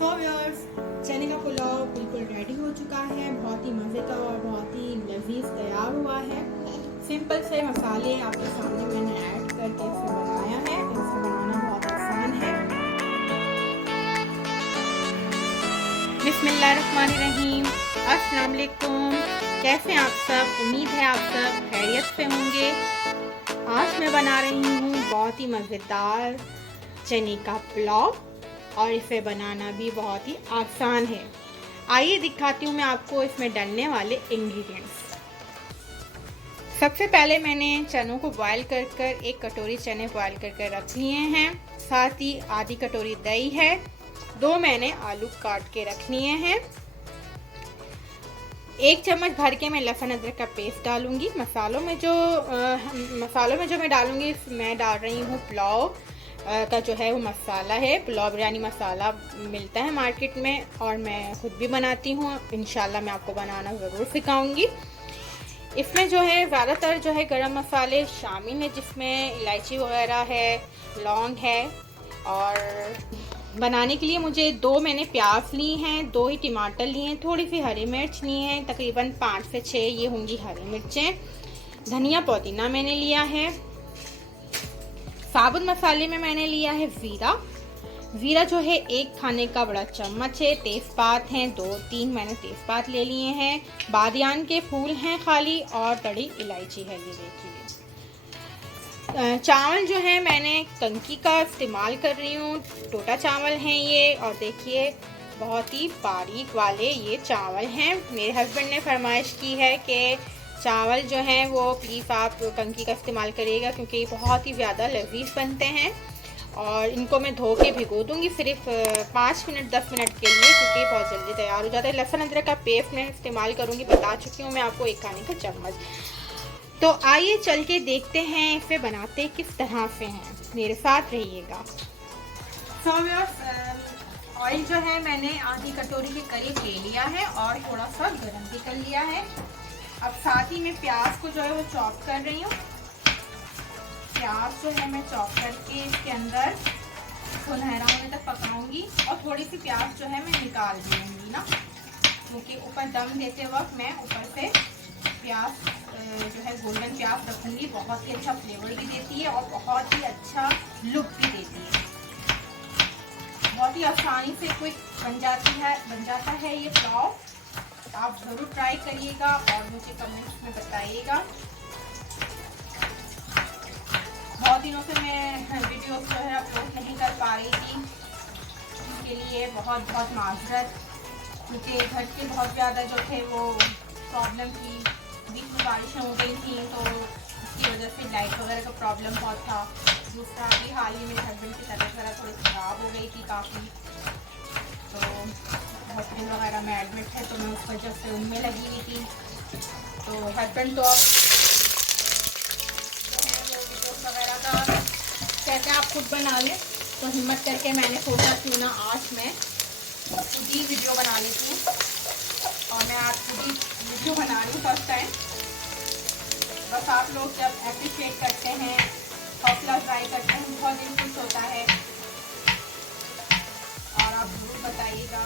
So viewers, चने का पुलाव बिल्कुल रेडी हो चुका है। बहुत ही मज़ेदार और बहुत ही लजीज तैयार हुआ है। सिंपल से मसाले आपके सामने मैंने ऐड करके इसे बनाया है। इसे बनाना बहुत आसान है। बिस्मिल्लाहिर्रहमानिर्रहीम। अस्सलाम वालेकुम। कैसे आप सब? उम्मीद है आप सब खैरियत से होंगे। आज मैं बना रही हूँ बहुत ही मज़ेदार चने का पुलाव और इसे बनाना भी बहुत ही आसान है। आइए दिखाती हूँ मैं आपको इसमें डलने वाले इंग्रेडिएंट्स। सबसे पहले मैंने चनों को बॉईल कर एक कटोरी चने बॉईल कर रख लिए हैं। साथ ही आधी कटोरी दही है। 2 मैंने आलू काट के रख लिए हैं। 1 चम्मच भर के मैं लहसुन अदरक का पेस्ट डालूंगी। मसालों में जो मैं डालूंगी, मैं डाल रही हूँ पुलाव का जो है वो मसाला है। पुलाव बिरयानी मसाला मिलता है मार्केट में और मैं खुद भी बनाती हूँ। इंशाल्लाह मैं आपको बनाना ज़रूर सिखाऊंगी। इसमें जो है ज़्यादातर जो है गरम मसाले शामिल हैं, जिसमें इलायची वगैरह है, लौंग है। और बनाने के लिए मुझे 2 मैंने प्याज ली हैं, 2 ही टमाटर लिए हैं, थोड़ी सी हरी मिर्च ली हैं, तकरीबन 5 से 6 ये होंगी हरी मिर्चें। धनिया पुदीना मैंने लिया है। साबुत मसाले में मैंने लिया है ज़ीरा जो है 1 खाने का बड़ा चम्मच है। तेज़पात हैं 2-3 मैंने तेज़पात ले लिए हैं। बादियान के फूल हैं खाली, और बड़ी इलायची है, ये देखिए। चावल जो है मैंने कंकी का इस्तेमाल कर रही हूँ। टोटा चावल हैं ये, और देखिए बहुत ही बारीक वाले ये चावल हैं। मेरे हस्बैंड ने फरमाइश की है कि चावल जो हैं वो प्लीज़ आप कंकी का इस्तेमाल करिएगा, क्योंकि ये बहुत ही ज़्यादा लजीज बनते हैं। और इनको मैं धो के भिगो दूँगी सिर्फ 5 मिनट 10 मिनट के लिए, क्योंकि बहुत जल्दी तैयार हो जाता है। लहसुन अदरक का पेस्ट मैं इस्तेमाल करूँगी, बता चुकी हूँ मैं आपको 1 खाने का चम्मच। तो आइए चल के देखते हैं इसे बनाते किस तरह से हैं। मेरे साथ रहिएगा। ऑयल जो है मैंने आधी कटोरी के करीब ले लिया है और थोड़ा सा गर्म भी कर लिया है। अब साथ ही मैं प्याज को जो है वो चॉप कर रही हूँ। प्याज जो है मैं चॉप करके इसके अंदर सुनहरा होने तक पकाऊंगी, और थोड़ी सी प्याज जो है मैं निकाल दूंगी ना, क्योंकि ऊपर दम देते वक्त मैं ऊपर से प्याज जो है गोल्डन प्याज रखूंगी। बहुत ही अच्छा फ्लेवर भी देती है और बहुत ही अच्छा लुक भी देती है। बहुत ही आसानी से क्विक बन जाता है ये पुलाव। आप ज़रूर ट्राई करिएगा और मुझे कमेंट्स में बताइएगा। बहुत दिनों से मैं वीडियो जो है अपलोड नहीं कर पा रही थी, इसके लिए बहुत माजरत, क्योंकि घर के बहुत ज़्यादा जो थे वो प्रॉब्लम थी। बीच में बारिशें हो गई थी, तो उसकी वजह से लाइट वगैरह का प्रॉब्लम बहुत था। दूसरा भी हाल ही मेरे हस्बैंड की तबीयत वगैरह थोड़ी ख़राब हो गई थी काफ़ी, तो हॉस्पिटल वगैरह में एडमिट है, तो मैं उस वजह से उनमें लगी हुई थी। तो हस्बैंड तो अब वीडियोस वगैरह का कहते हैं आप खुद बना लें, तो हिम्मत करके मैंने सोचा क्यों ना आज मैं खुद ही वीडियो बना लेती हूँ। और मैं आज खुद ही वीडियो बना रही हूँ फर्स्ट टाइम। बस आप लोग जब अप्रिशिएट करते हैं, हौसला अफजाई करते हैं, बहुत दिल खुश होता है। और आप ज़रूर बताइएगा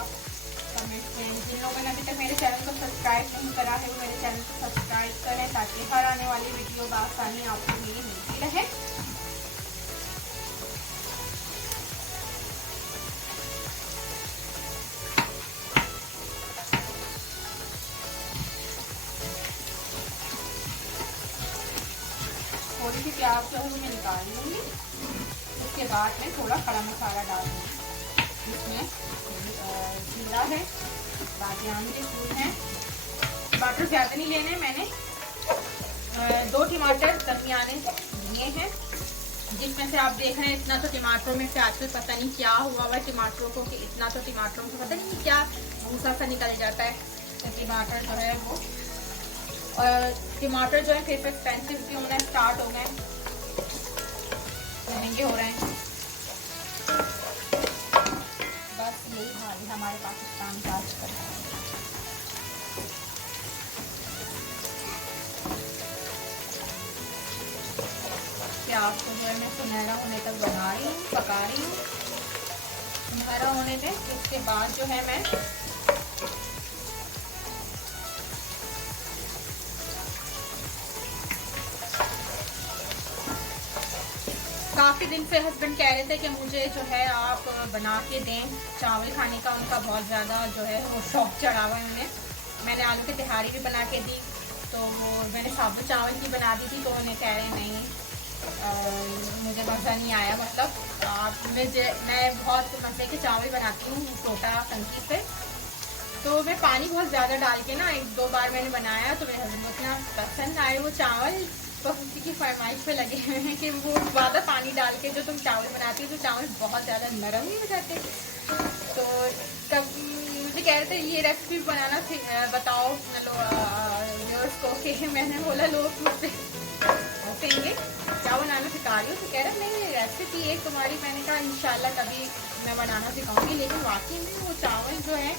कमेंट में। जिन लोगों ने अभी तक मेरे चैनल को सब्सक्राइब नहीं करा है वो मेरे चैनल को सब्सक्राइब करें, ताकि हर आने वाली वीडियो आसानी आपको मेरी मिलती रहे। थोड़ी सी प्याज जो है वो मैं निकाल लूँगी। उसके बाद मैं थोड़ा खड़ा मसाला डाल दूँगी। इसमें ज़ीरा है, बादियान के फूल हैं। टमाटर ज़्यादा नहीं लेने, मैंने 2 टमाटर दरमियाने लिए हैं, जिसमें से आप देख रहे हैं इतना तो टमाटरों में से आजकल पता नहीं क्या हुआ हुआ टमाटरों को, कि इतना तो टमाटरों को पता नहीं क्या भूसा सा निकल जाता है। तो टमाटर जो है वो, और टमाटर जो है फिर से एक्सपेंसिव भी होना स्टार्ट हो गए, महंगे हो रहे हैं। बस यही हाल है हमारे पाकिस्तान का आजकल। प्याज को जो है मैं सुनहरा होने तक बना रही हूँ, पका रही हूँ। भरा होने दें। इसके बाद जो है मैं काफ़ी दिन से हस्बैंड कह रहे थे कि मुझे जो है आप बना के दें चावल खाने का, उनका बहुत ज़्यादा जो है वो शौक चढ़ा हुआ है उन्हें। मैंने आलू की तिहारी भी बना के दी, तो वो मैंने साबुत चावल की बना दी थी, तो उन्हें कह रहे नहीं मुझे मज़ा नहीं आया। मतलब मैं बहुत मज़े के चावल बनाती हूँ छोटा टंकी से, तो मैं पानी बहुत ज़्यादा डाल के ना 1-2 बार मैंने बनाया, तो मेरे हस्बैंड को इतना पसंद आए वो चावल, तो उसी की फरमाइश पे लगे हुए हैं कि वो ज़्यादा पानी डाल के जो तुम चावल बनाती हो तो चावल बहुत ज़्यादा नरम नहीं हो जाते। तो कब मुझे कह रहे थे ये रेसिपी बनाना बताओ व्यूअर्स को, कि मैंने बोला लोग मुझसे पूछेंगे क्या बनाना सिखा रही हो, तो कह रहे नहीं रेसिपी एक तुम्हारी, मैंने कहा इंशाल्लाह कभी मैं बनाना सिखाऊंगी। लेकिन वाकई में वो चावल जो है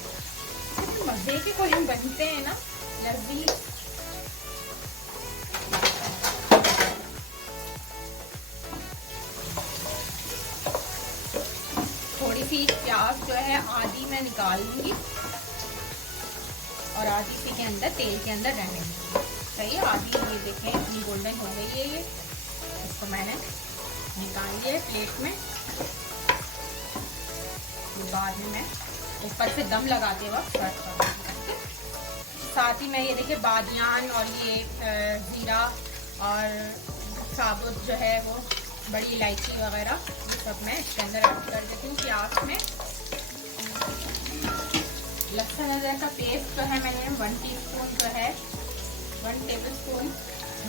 मज़े के कोई बनते हैं ना, लजीज। थोड़ी सी प्याज जो है आधी मैं निकाल लूंगी और आधी इसी के अंदर तेल के अंदर रहने दूंगी। सही है, आधी ये देखें इतनी गोल्डन हो गई है ये, इसको मैंने निकाल लिया प्लेट में। बाद में मैं ऊपर से दम लगाते वक्त सर्व करूँगी। साथ ही मैं ये देखिए बादियान और ये ज़ीरा और साबुत जो है वो बड़ी इलायची वगैरह ये सब मैं इसके अंदर ऐड कर देती हूँ। प्याज में लहसुन अदरक का पेस्ट जो है मैंने 1 टीस्पून जो है 1 टेबलस्पून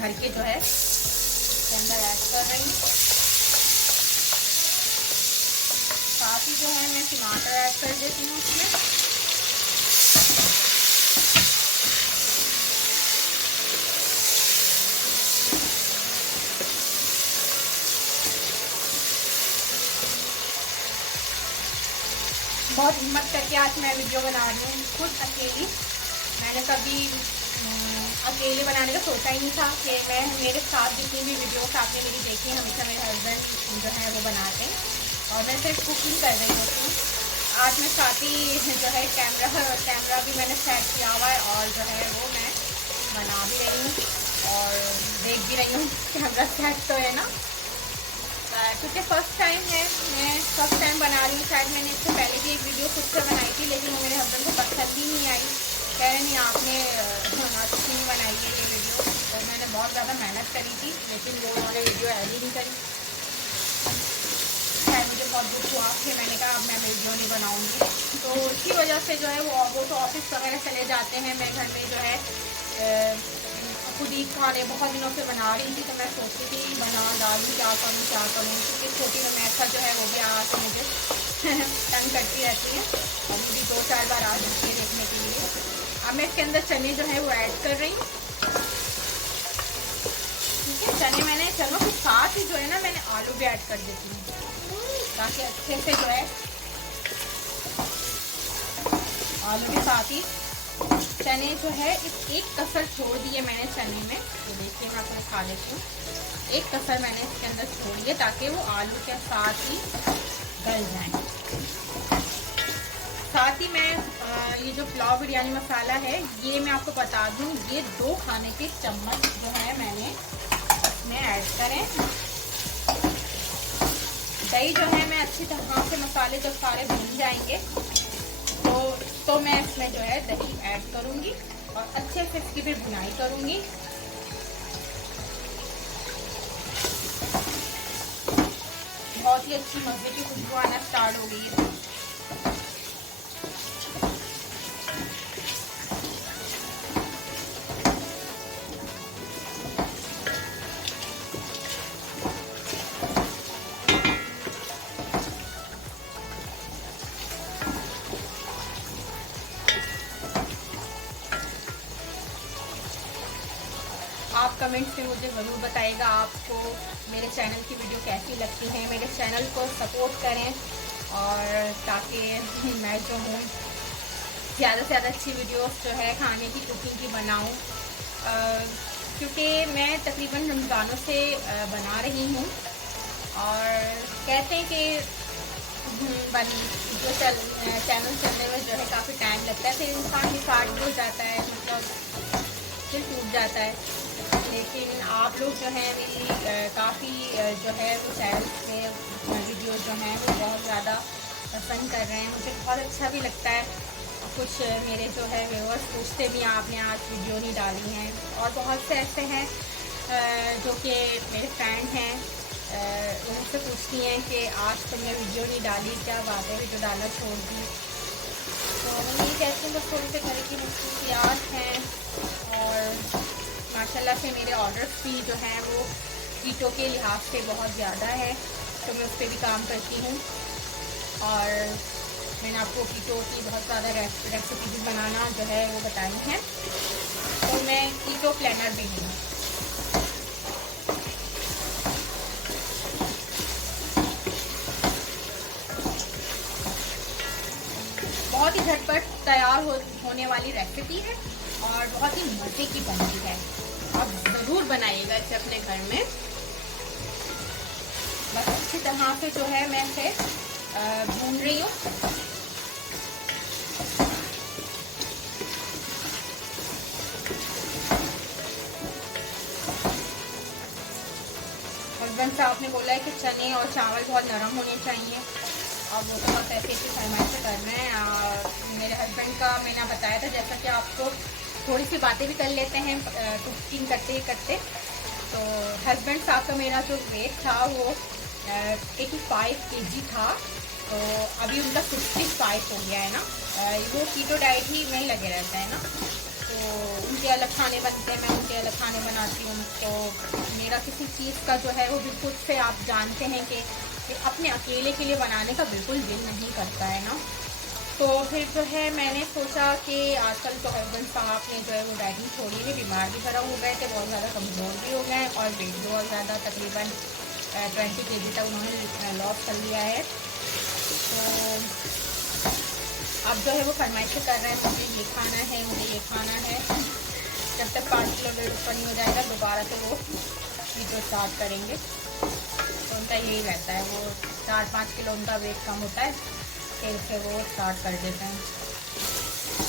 भर के जो है इसके अंदर ऐड कर रही हूँ। साथ ही जो है मैं टमाटर ऐड कर देती हूँ उसमें। बहुत हिम्मत करके आज मैं वीडियो बना रही हूँ खुद अकेली। मैंने कभी अकेले बनाने का सोचा ही नहीं था कि मैं मेरे साथ जितनी भी वीडियोस आपने मेरी देखी हमेशा मेरे हस्बैंड जो है वो बनाते हैं और मैं सिर्फ कुकिंग कर रही होती हूँ। आज मैं साथ ही जो है कैमरा भी मैंने सेट किया हुआ है और जो है वो मैं बना भी रही हूँ और देख भी रही हूँ कैमरा सेट तो है ना, क्योंकि फर्स्ट टाइम है, मैं फर्स्ट टाइम बना रही हूँ। शायद मैंने इससे पहले भी एक वीडियो खुद से बनाई थी लेकिन वो मेरे हस्बैंड को पसंद ही नहीं आई। कह रहे नहीं आपने अच्छी नहीं बनाई है ये वीडियो, और मैंने बहुत ज़्यादा मेहनत करी थी लेकिन वो उन्होंने वीडियो ऐड ही नहीं करी। शायद मुझे बहुत दुख हुआ कि मैंने कहा अब मैं वीडियो नहीं बनाऊँगी, तो उसकी वजह से जो है वो तो ऑफिस वगैरह चले जाते हैं। मैं घर में जो है खुद ही खाने बहुत दिनों से बना रही थी, तो मैं सोचती थी बना डालूँ क्या करूँ क्योंकि छोटी रमैसा जो है वो भी आज मुझे तंग करती रहती है और मुझे 2-4 बार आ जाती है देखने के लिए। अब मैं इसके अंदर चने जो है वो ऐड कर रही हूँ। ठीक है, चने मैंने चनों के साथ ही जो है ना मैंने आलू भी ऐड कर देती हूँ ताकि अच्छे से जो है आलू के साथ ही चने जो है एक कसर छोड़ दी है मैंने चने में, तो देखिए मैं आपको दिखा देती हूँ। एक कसर मैंने इसके अंदर छोड़ी है ताकि वो आलू के साथ ही गल जाए। साथ ही मैं ये जो पुलाव बिरयानी मसाला है ये मैं आपको बता दूँ, ये 2 खाने के चम्मच जो है मैंने इसमें ऐड करें। दही जो है मैं अच्छी तरह से मसाले जब सारे भून जाएंगे तो मैं इसमें जो है दही ऐड करूंगी और अच्छे से इसकी भी भुनाई करूंगी। बहुत ही अच्छी मजे की खुशबू आना स्टार्ट हो गई है। आप कमेंट्स में मुझे ज़रूर बताइएगा आपको मेरे चैनल की वीडियो कैसी लगती है। मेरे चैनल को सपोर्ट करें और ताकि मैं जो हूँ ज़्यादा से ज़्यादा अच्छी वीडियोस जो है खाने की कुकिंग की बनाऊँ, क्योंकि मैं तकरीबन रमज़ानों से बना रही हूँ और कहते हैं कि बन जो चैनल चलने में जो है काफ़ी टाइम लगता है, फिर इंसान डिसहार्ट भी हो जाता है, मतलब दिल टूट जाता है। लेकिन आप लोग जो हैं मेरी काफ़ी जो है वो चैनल में वीडियो जो हैं वो बहुत ज़्यादा पसंद कर रहे हैं, मुझे बहुत अच्छा भी लगता है। कुछ मेरे जो है व्यूअर्स पूछते भी आपने आज वीडियो नहीं डाली हैं, और बहुत से ऐसे हैं जो कि मेरे फ्रेंड हैं, उनसे पूछती हैं कि आज तुमने वीडियो नहीं डाली, क्या बात है, वीडियो डालना छोड़ दी। तो मैं यही कहती हूँ बस थोड़ी सी घर की मसरूफियात हैं, और माशाल्लाह से मेरे ऑर्डर्स भी जो हैं वो कीटो के लिहाज से बहुत ज़्यादा है, तो मैं उस पर भी काम करती हूँ। और मैंने आपको कीटो की बहुत ज़्यादा रेसिपी भी बनाना जो है वो बताई हैं, तो मैं कीटो प्लानर भी हूँ। बहुत ही झटपट तैयार होने वाली रेसिपी है और बहुत ही मज़े की बनती है, आप ज़रूर बनाइएगा इसे अपने घर में। बस अच्छी तरह से जो है मैं इसे भून रही हूँ। हस्बैंड साहब ने बोला है कि चने और चावल बहुत नरम होने चाहिए, और वो तो बस ऐसे ऐसी फरमाइश से कर रहे हैं। मेरे हस्बैंड का मैंने बताया था, जैसा कि आपको थोड़ी सी बातें भी कर लेते हैं कुकिंग करते करते। तो हस्बैंड साहब का मेरा जो वेट था वो 85 kg था, तो अभी उनका 65 हो गया है ना। वो कीटो डाइट ही में ही लगे रहते हैं ना, तो उनके अलग खाने बनते हैं, मैं उनके अलग खाने बनाती हूँ। तो मेरा किसी चीज़ का जो है वो भी खुद से आप जानते हैं कि अपने अकेले के लिए बनाने का बिल्कुल दिल नहीं करता है ना। तो फिर जो है मैंने सोचा कि आजकल तो हस्बैंड साहब ने जो है वो डाइटिंग छोड़ी है, बीमार भी ज़रा हो गए थे, बहुत ज़्यादा कमज़ोर भी हो गए, और वेट भी बहुत ज़्यादा तकरीबन 20 kg तक उन्होंने लॉस कर लिया है। तो अब जो है वो फरमाइश कर रहे हैं, मुझे ये खाना है, मुझे ये खाना है। जब तक 5 किलो वेट ऊपर नहीं हो जाएगा दोबारा से वो वीडियो स्टार्ट करेंगे। तो उनका यही रहता है, वो 4-5 किलो उनका वेट कम होता है, फिर से वो स्टार्ट कर देते हैं।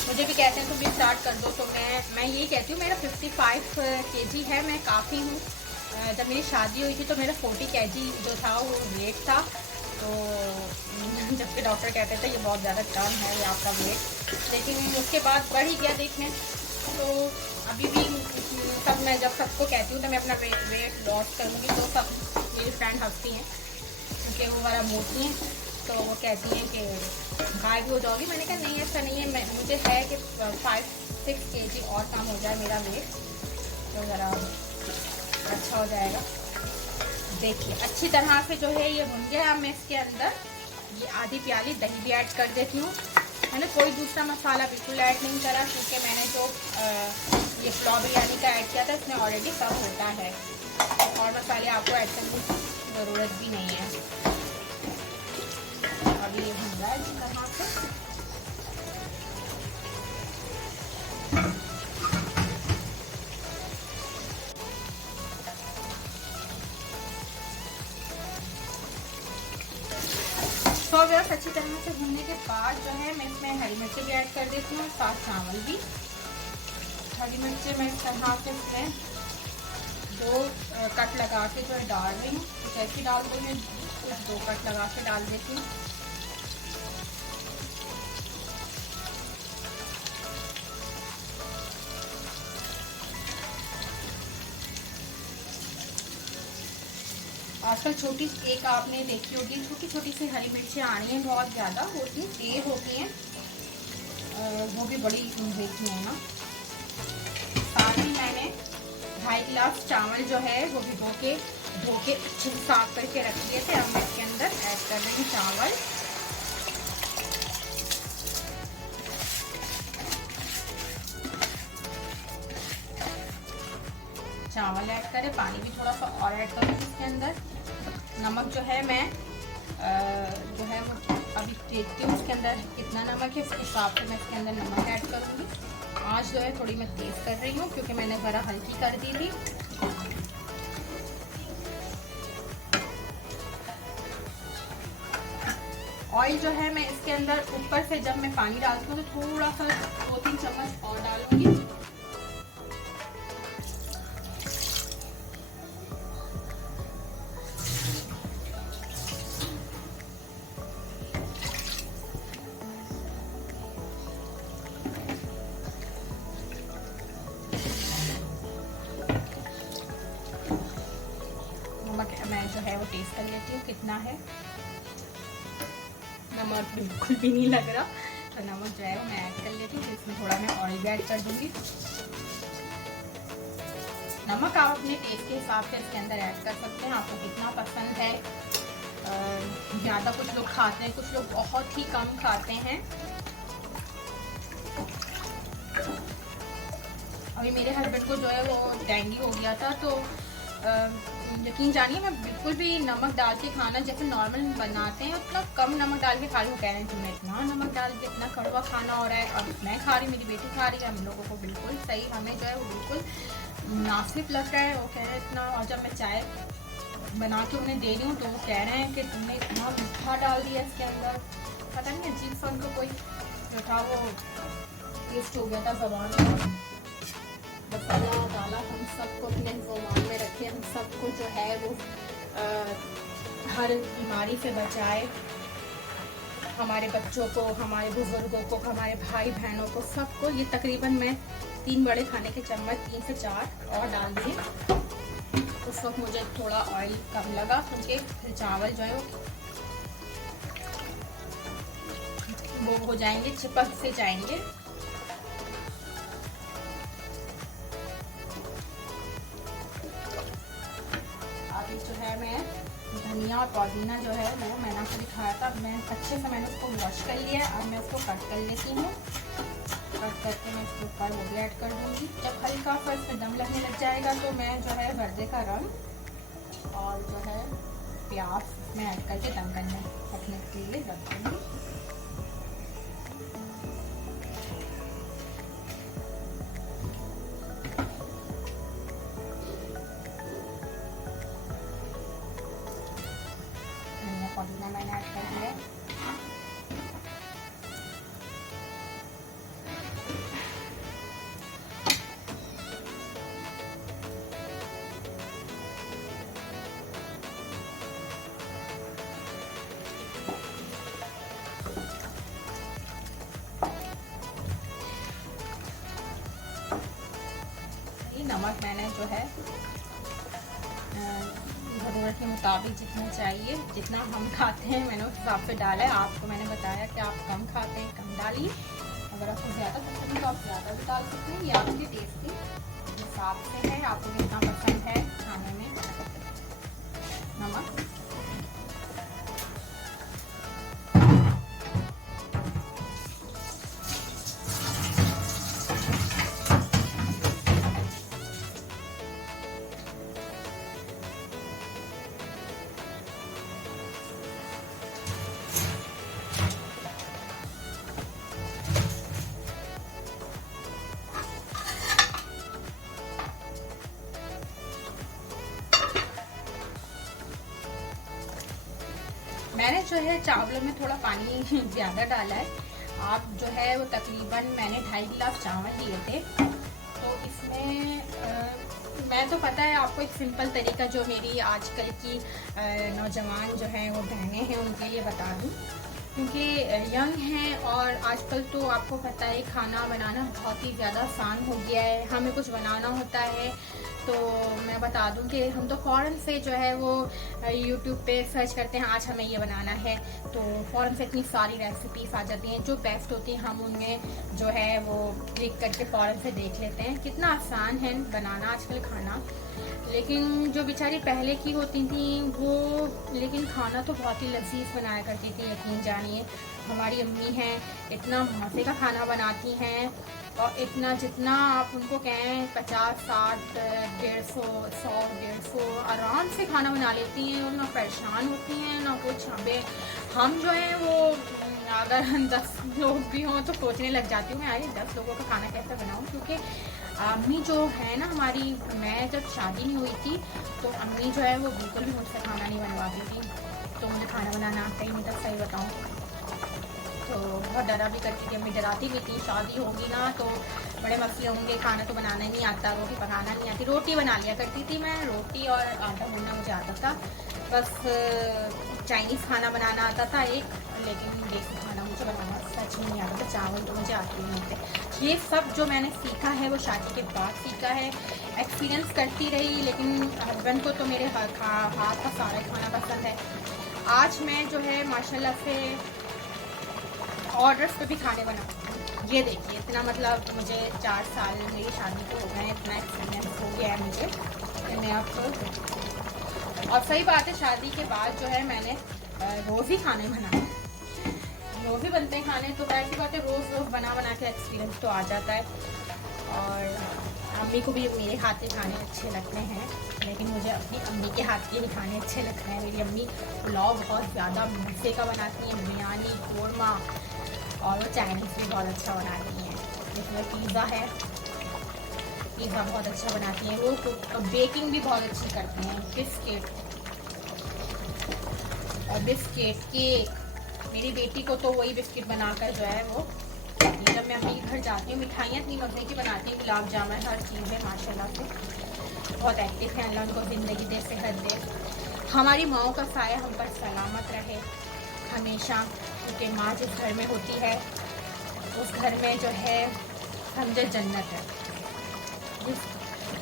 मुझे भी कहते हैं तुम भी स्टार्ट कर दो, तो मैं यही कहती हूँ। मेरा 55 kg है, मैं काफ़ी हूँ। जब मेरी शादी हुई थी तो मेरा 40 kg जो था वो वेट था, तो जबकि डॉक्टर कहते थे ये बहुत ज़्यादा कम है ये आपका वेट, लेकिन उसके बाद बढ़ ही गया देखें। तो अभी भी सब मैं जब सबको कहती हूँ तो मैं अपना वेट लॉस करूँगी, तो सब मेरी फ्रेंड हंसती हैं क्योंकि वो वाला मोटी हैं, तो वो कहती हैं कि गायब हो जाओगी। मैंने कहा नहीं, ऐसा नहीं है, मुझे है कि 5-6 kg और कम हो जाए मेरा वेट, तो ज़रा अच्छा हो जाएगा। देखिए अच्छी तरह से जो है ये भुन गया। अब मैं इसके अंदर ये आधी प्याली दही भी ऐड कर देती हूँ। मैंने कोई दूसरा मसाला बिल्कुल ऐड नहीं करा, क्योंकि मैंने जो ये पुलाव बिरयानी का ऐड किया था इसमें ऑलरेडी सब होता है, और मसाले आपको ऐड करने की ज़रूरत भी नहीं है। अभी ये भुन रहा है इस तरह से। तो अगर अच्छी तरह से भुनने के बाद जो है मैं इसमें हरी मिर्ची भी ऐड कर देती हूँ, साथ चावल भी। हरी मिर्ची मैं इस तरह से इसमें 2 कट लगा के जो है डाल रही हूँ, कुछ ऐसी डाल रही हूँ, कुछ 2 कट लगा के डाल देती हूँ। आजकल छोटी एक आपने देखी होगी, छोटी छोटी सी हरी मिर्ची आ रही हैं, बहुत ज़्यादा होती हैं, तेज होती हैं, वो भी बड़ी देखी है ना। साथ ही मैंने 2.5 गिलास चावल जो है वो भिगो के धो के अच्छे से साफ करके रख दिए थे। अब मैं इसके अंदर ऐड कर रही हूँ चावल। चावल ऐड करें, पानी भी थोड़ा सा और ऐड करूँगी इसके अंदर। नमक जो है मैं जो है वो अभी देखती हूँ उसके अंदर कितना नमक है, इसके हिसाब से मैं इसके अंदर नमक ऐड करूँगी। आँच जो है थोड़ी मैं तेज़ कर रही हूँ क्योंकि मैंने ज़रा हल्की कर दी थी। ऑयल जो है मैं इसके अंदर ऊपर से जब मैं पानी डालती हूँ तो थोड़ा सा 2-3 चम्मच और डालूंगी। मैं जो है वो टेस्ट कर लेती हूँ कितना है। नमक बिल्कुल भी नहीं लग रहा, तो नमक जो है वो मैं ऐड कर लेती हूँ। इसमें थोड़ा मैं ऑयल भी ऐड कर दूँगी। नमक आप अपने टेस्ट के हिसाब से इसके अंदर ऐड कर सकते हैं, आपको कितना पसंद है। ज़्यादा कुछ लोग खाते हैं, कुछ लोग बहुत ही कम खाते हैं। अभी मेरे हस्बैंड को जो है वो डेंगू हो गया था, तो यकीन जानिए मैं बिल्कुल भी नमक डाल के खाना जैसे नॉर्मल बनाते हैं उतना कम नमक डाल के खा रही हूँ। कह रहे हैं तुमने इतना नमक डाल के इतना कड़वा खाना हो रहा है। अब मैं खा रही हूँ, मेरी बेटी खा रही है, हम लोगों को बिल्कुल सही, हमें जो है वो बिल्कुल मुनासिब लग रहा है। वो कह रहे हैं इतना। और जब मैं चाय बना के उन्हें दे रही हूँ तो वो कह रहे हैं कि तुमने इतना मीठा डाल दिया इसके अंदर। पता नहीं अजीब सा उनको कोई जो था वो टेस्ट हो गया था ज़बान में। बस अल्लाह ताला हम सबको अपने ज़ुबान में रखे, हम सबको जो है वो हर बीमारी से बचाए। हमारे बच्चों को, हमारे बुज़ुर्गों को, हमारे भाई बहनों को, सबको। ये तकरीबन मैं 3 बड़े खाने के चम्मच 3 से 4 और डाल दिए। उस वक्त मुझे थोड़ा ऑयल कम लगा क्योंकि फिर चावल जो है वो हो जाएंगे, चिपक से जाएंगे। जो है मैं धनिया और पुदीना जो है वो मैंने आपको दिखाया था, मैं अच्छे से मैंने उसको वॉश कर लिया है। अब मैं उसको कट कर लेती हूँ। कट करके मैं इसके ऊपर वो भी ऐड कर दूँगी। जब हल्का सा इसमें दम लगने लग जाएगा तो मैं जो है गर्दे का रंग और जो है प्याज मैं ऐड करके दम करने रखने के लिए रख दूँगी। पुदीना मैंने ऐड कर दिया। नमक मैंने जो है ज़रूरत के मुताबिक जितना चाहिए, जितना हम खाते हैं मैंने उस हिसाब से डाला है। आपको मैंने बताया कि आप कम खाते हैं कम डालिए, अगर आपको ज़्यादा पसंद है तो आप ज़्यादा भी डाल सकते हैं। ये आपके टेस्ट के हिसाब से है, आपको कितना पसंद है खाने में नमक। मैंने जो है चावलों में थोड़ा पानी ज़्यादा डाला है। आप जो है वो तकरीबन मैंने 2.5 गिलास चावल लिए थे, तो इसमें मैं तो पता है आपको एक सिंपल तरीका जो मेरी आजकल की नौजवान जो हैं वो बहनें हैं उनके लिए बता दूं, क्योंकि यंग हैं और आजकल तो आपको पता है खाना बनाना बहुत ही ज़्यादा आसान हो गया है। हमें कुछ बनाना होता है तो मैं बता दूं कि हम तो फ़ौरन से जो है वो यूट्यूब पे सर्च करते हैं आज हमें ये बनाना है, तो फ़ौरन से इतनी सारी रेसिपीज़ आ जाती हैं। जो बेस्ट होती हैं हम उनमें जो है वो क्लिक करके फ़ौरन से देख लेते हैं। कितना आसान है बनाना आजकल खाना। लेकिन जो बेचारी पहले की होती थी वो लेकिन खाना तो बहुत ही लजीज बनाया करती थी। यकीन जानिए हमारी अम्मी हैं इतना मज़े का खाना बनाती हैं और इतना जितना आप उनको कहें 50, 60, 150, 100, 150 आराम से खाना बना लेती हैं और ना परेशान होती हैं ना कुछ। हम जो है वो अगर 10 लोग भी हों तो सोचने लग जाती हूँ मैं यार 10 लोगों का खाना कैसे बनाऊँ, क्योंकि अम्मी जो है ना हमारी, मैं जब शादी नहीं हुई थी तो अम्मी जो है वो बिल्कुल भी मुझसे खाना नहीं बनवाती थी, तो मुझे खाना बनाना आता ही नहीं था सही बताऊँ। तो बहुत डरा भी करती थी, अम्मी डराती भी थी शादी होगी ना तो बड़े मसले होंगे, खाना तो बनाना नहीं आता, रोटी पकाना नहीं आती। रोटी बना लिया करती थी मैं, रोटी और आटा गूंदना मुझे आता था, बस चाइनीज़ खाना बनाना आता था एक, लेकिन देसी खाना मुझे बनाना सच में नहीं आता था। चावल तो मुझे आते नहीं थे। ये सब जो मैंने सीखा है वो शादी के बाद सीखा है, एक्सपीरियंस करती रही, लेकिन हस्बैंड को तो मेरे हाथ का सारा खाना पसंद है। आज मैं जो है माशाल्लाह से ऑर्डर्स पे भी खाने बनाती हूँ। ये देखिए इतना, मतलब मुझे 4 साल मेरी शादी को हो गए, इतना एक्सपीरियंस हो गया है मुझे कि मैं आपको। और सही बात है, शादी के बाद जो है मैंने रोज़ ही खाने बनाए, रोज़ ही बनते हैं खाने, तो ऐसी बात है रोज़ रोज़ बना बना के एक्सपीरियंस तो आ जाता है। और अम्मी को भी मेरे हाथ के खाने अच्छे लगते हैं, लेकिन मुझे अपनी अम्मी के हाथ के ही खाने अच्छे लगते हैं। मेरी अम्मी पुलाव बहुत ज़्यादा मज़े का बनाती हैं, बिरयानी, कोरमा, और वो चाइनीज़ भी बहुत अच्छा बनाती हैं। इसमें पिज़्ज़ा है, पिज़्ज़ा बहुत अच्छा बनाती हैं वो, तो बेकिंग भी बहुत अच्छी करती हैं। बिस्किट, केक, मेरी बेटी को तो वही बिस्किट बनाकर जो है वो, जब मैं अपने घर जाती हूँ, मिठाइयाँ इतनी मज़े की बनाती हूँ, गुलाब जामुन, हर चीज़ है माशाल्लाह से, बहुत एक्टिव है। अल्लाह उनको ज़िंदगी दे, सेहत दे। हमारी माओं का साया हम पर सलामत रहे हमेशा, क्योंकि माँ जिस घर में होती है उस घर में जो है समझे जन्नत है।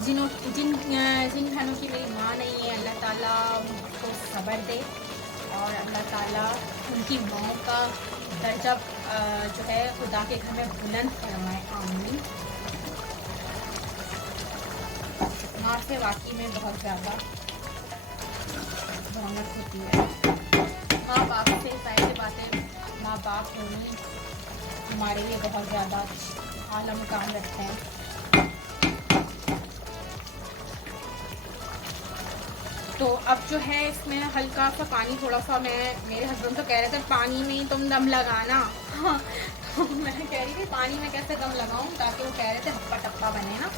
जिन घरों की मेरी माँ नहीं है, अल्लाह ताला उनको सब्र दे और अल्लाह ताला उनकी माँ का दर्जा जो है खुदा के घर में बुलंद फरमाए, आमीन। माँ से वाकई में बहुत ज़्यादा रौनक होती है। माँ बाप से सारी बातें, माँ बाप दोनों हमारे लिए बहुत ज़्यादा आला मुकाम रखते हैं। तो अब जो है इसमें हल्का सा पानी, थोड़ा सा, मेरे हस्बैंड तो कह रहे थे पानी में ही तुम दम लगाना। हाँ, तो मैं कह रही थी पानी में कैसे दम लगाऊं, ताकि वो कह रहे थे हप्पा टप्पा बने ना,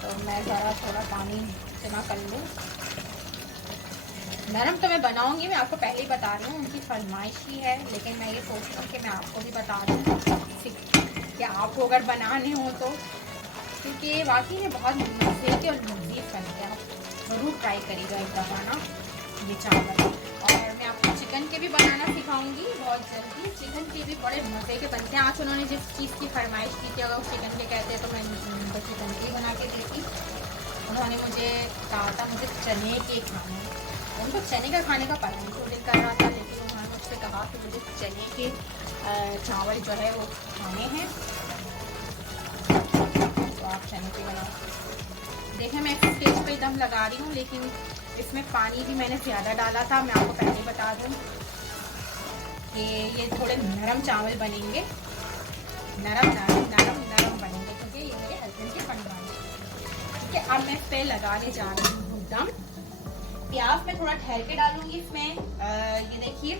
तो मैं ज़रा थोड़ा पानी जमा कर लूँ। नरम तो मैं बनाऊंगी, मैं आपको पहले ही बता रही हूँ, उनकी फरमाइश ही है, लेकिन मैं ये सोच रही हूँ कि मैं आपको भी बता दूँ कि आपको अगर बनाने हो तो, क्योंकि वाकई में बहुत मज़े के और लजीज बनते हैं। ज़रूर ट्राई करिएगा एक दफ़ा ना ये चावल। और मैं आपको चिकन के भी बनाना सिखाऊंगी बहुत जल्दी। चिकन के भी बड़े मज़े के बनते हैं। आज उन्होंने जिस चीज़ की फरमाइश की थी, अगर चिकन के कहते हैं तो मैं उनको चिकन के बना के देती। उन्होंने मुझे कहा था मुझे चने के खाने, उनको चने का खाने का पता नहीं क्यों दिल कर रहा था, लेकिन उन्होंने मुझसे कहा कि मुझे चने के चावल जो है वो खाने हैं, तो आप चने के बनाओ। देखें मैं इस स्टेज पे दम लगा रही हूँ, लेकिन इसमें पानी भी मैंने ज़्यादा डाला था। मैं आपको पहले बता दूँ कि ये थोड़े नरम चावल बनेंगे, नरम बनेंगे, क्योंकि ये मेरे हस्बैंड के फरमाइश है। ठीक है, अब मैं इस पर लगाने जा रही हूँ दम। प्याज मैं थोड़ा ठहर के डालूंगी इसमें। ये देखिए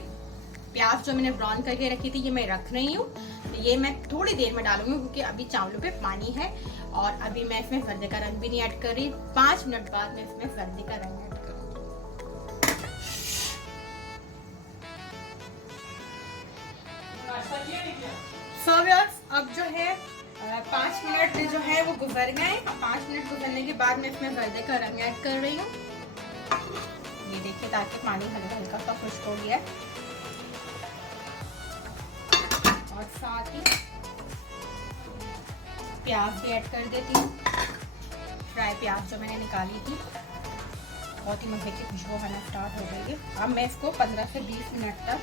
प्याज जो मैंने ब्राउन करके रखी थी ये मैं रख रही हूँ, तो ये मैं थोड़ी देर में डालूंगी, क्योंकि अभी चावलों पे पानी है और अभी मैं इसमें सर्दी का रंग भी नहीं ऐड कर रही। 5 मिनट बाद मैं इसमें सर्दी का रंग ऐड करूँगी। सो व्यूअर्स, अब जो है 5 मिनट जो है वो गुजर गए। 5 मिनट गुजरने के बाद मैं इसमें सर्दी का रंग ऐड कर रही हूँ। ये देखिए, ताकि पानी हल्का हल्का सा खुश्क हो गया, और साथ ही प्याज भी ऐड कर देती हूँ। फ्राई प्याज जो मैंने निकाली थी, बहुत ही मजे की खुशबू आना स्टार्ट हो गई है। अब मैं इसको 15 से 20 मिनट तक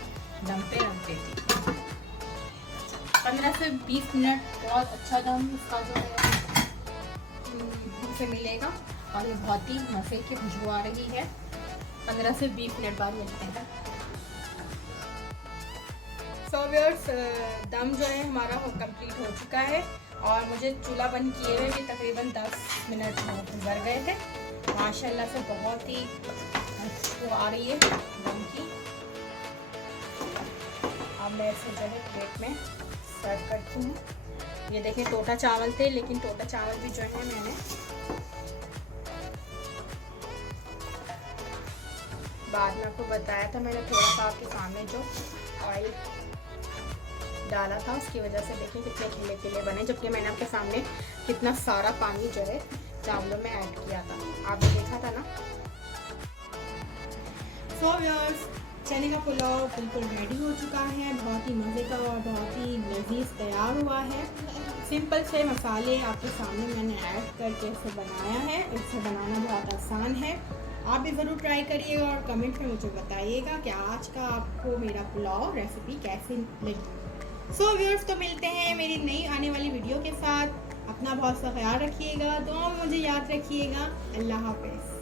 दम पे रख देती हूँ। 15 से 20 मिनट बहुत अच्छा दम इसका जो है मुझे मिलेगा, और ये बहुत ही मजे की खुशबू आ रही है। 15 से 20 मिनट बाद मिलते हैं। सो व्यूअर्स, दम जो है हमारा वो कंप्लीट हो चुका है, और मुझे चूल्हा बंद किए हुए भी तकरीबन 10 मिनट गुजर गए थे। माशाल्लाह से बहुत ही खुशबू आ रही है दम की। अब मैं इसे जो है प्लेट में सर्व करती हूँ। ये देखिए टोटा चावल थे, लेकिन टोटा चावल भी जो है मैंने बाद में आपको बताया था, मैंने थोड़ा सा आपके सामने जो ऑयल डाला था, उसकी वजह से देखिए कितने खिले खिले बने, जबकि मैंने आपके सामने कितना सारा पानी जो है चावलों में ऐड किया था, आपने देखा था ना। सो व्यूअर्स, चने का पुलाव बिल्कुल रेडी हो चुका है, बहुत ही मज़े का और बहुत ही लजीज तैयार हुआ है। सिंपल से मसाले आपके सामने मैंने ऐड करके इसे बनाया है। इसे बनाना बहुत आसान है, आप भी ज़रूर ट्राई करिएगा और कमेंट में मुझे बताइएगा कि आज का आपको मेरा पुलाव रेसिपी कैसी लगी। सो व्यूअर्स, तो मिलते हैं मेरी नई आने वाली वीडियो के साथ। अपना बहुत सा ख्याल रखिएगा, दुआ में मुझे याद रखिएगा। अल्लाह हाफ़िज़।